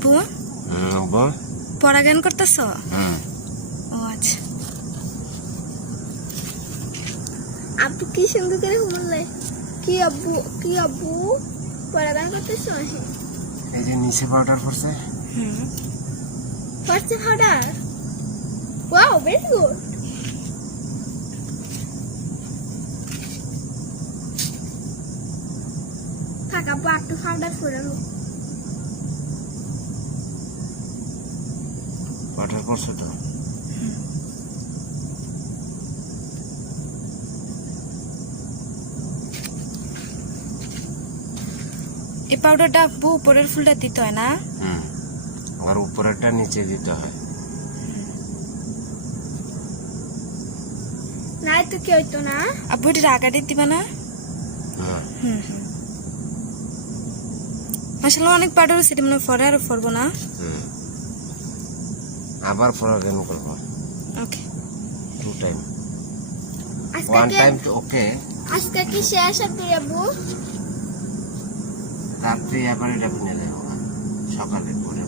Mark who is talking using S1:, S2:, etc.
S1: আব্বু?
S2: হুম আব্বু।
S1: পরাগান করতেছ?
S2: হুম
S1: ও আচ্ছা।
S3: আব্বু কি সুন্দর করে কি আব্বু কি আব্বু? পড়াগান করতেছ?
S2: এই যে নিচে পাউডার পড়ছে।
S1: হুম।
S3: First powder? Wow very good থাক আব্বু একটু পাউডার ফোড়ানো
S2: পাউডার পড়ছে তো
S1: এই পাউডারটা আব্বু উপরের ফুলটা দিতে হয় না?
S2: হুম আর উপরেরটা নিচে দিতে হয়।
S3: নাই তো কি হইতো না?
S1: আব্বু এটা আগাতে দিবা না?
S2: হুম
S1: হুম হুম। আসলে অনেক পাউডার এটা মনে হয় পরে আর পরবো না।
S2: হুম আবার ফ্রগেন করব?
S1: Okay
S2: two time one time two okay
S3: আজকে কি শেষ আপনি আবু
S2: রাত্রি আবার এটা কিনে দেবো সকালে পরে